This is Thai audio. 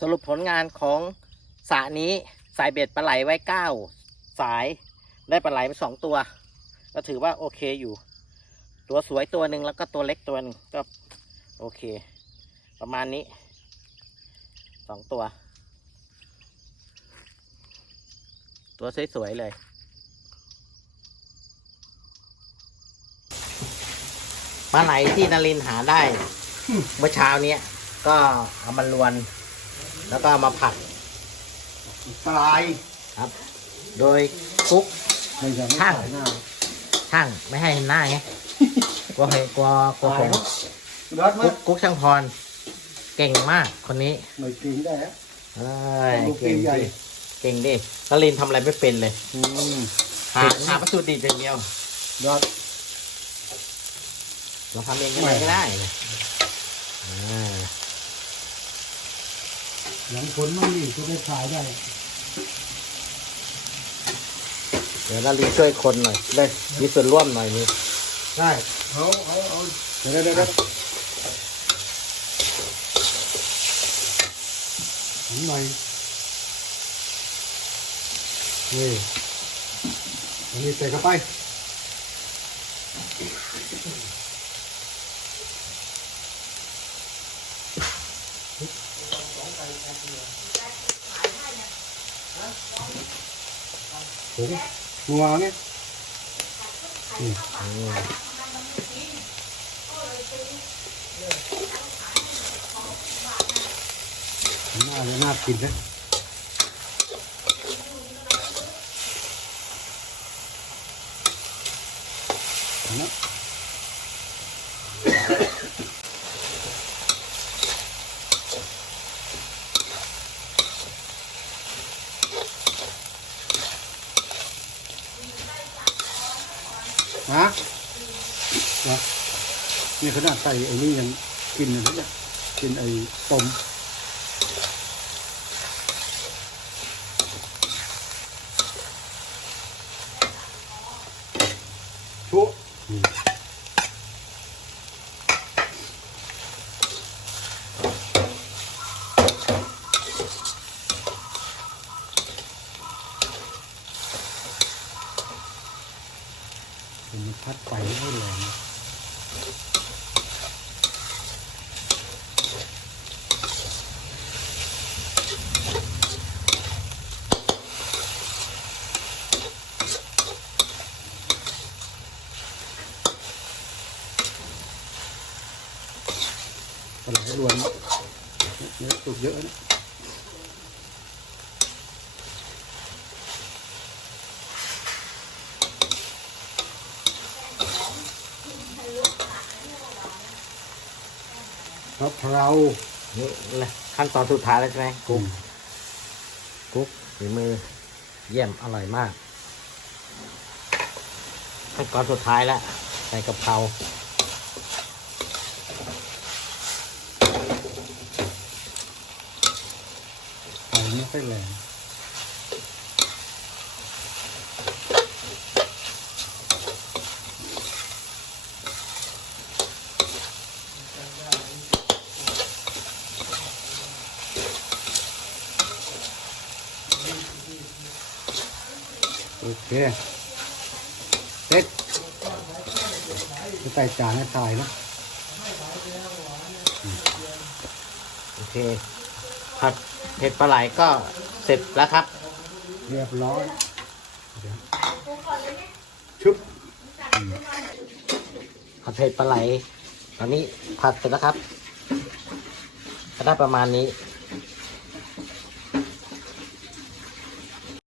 สรุปผลงานของสระนี้สายเบ็ดปลาไหลไว้เก้าสายได้ปลาไหลไปสองตัว ก็ถือว่าโอเคอยู่ ตัวสวยตัวหนึ่งแล้วก็ตัวเล็กตัวหนึ่งก็โอเค ประมาณนี้สองตัว ตัวสวยๆเลยปลาไหลที่นารินหาได้ เมื่อเช้าเนี้ยก็เอามาลวน แล้วก็เอามาผัดปลายครับ โดยกุ๊กไม่ใช่ไม่ช่างใส่หน้าช่างไม่ให้เห็นหน้าไงกลัวเห็นกลัวกลัวตาผยมเนาะรัดไหมกุ๊กกุ๊กช่างพร เก่งมากคนนี้ไม่กินได้ฮะเอ้ยลูกเก่งใหญ่ดิเก่งดินารินทร์ทำอะไรไม่เป็นเลยอืมหาหาวัตถุดิบอย่างเดียวรัดเราทำเองก็ได้ก็ได้นะอ่า หลังผลมันนี่ก็ได้ขายได้เดี๋ยวนารินทร์ช่วยคนหน่อยได้มีส่วนร่วมหน่อยนี่ได้เอาเอาเอาเดี๋ยวเดี๋ยวเดี๋ยวหันหน่อยนี่อันนี้ใส่เข้าไป ผมงัวเนี่ยอืมน่าจะน่ากินนะนะ ฮะนี่ขนาดใส่ไอ้นี่ยังกินเลยนะกินไอ้ต้ม ผมมันพัดไปไม่แรงปลาไหลรวนเนื้อสุกเยอะนะ มะพร้าวนี่แหละขั้นตอนสุดท้ายแล้วใช่ไหมกุ้งกุ๊กฝีมือ เยี่ยมอร่อยมากขั้นตอนสุดท้ายแล้วใส่กะเพราไฟไม่ค่อยแรง โอเคเสร็จจะใส่จานให้ทายนะโอเคผัดเผ็ดปลาไหลก็เสร็จแล้วครับ เรียบร้อยเดี๋ยวชุบผัดเผ็ดปลาไหล ตอนนี้ผัดเสร็จแล้วครับก็ได้ประมาณนี้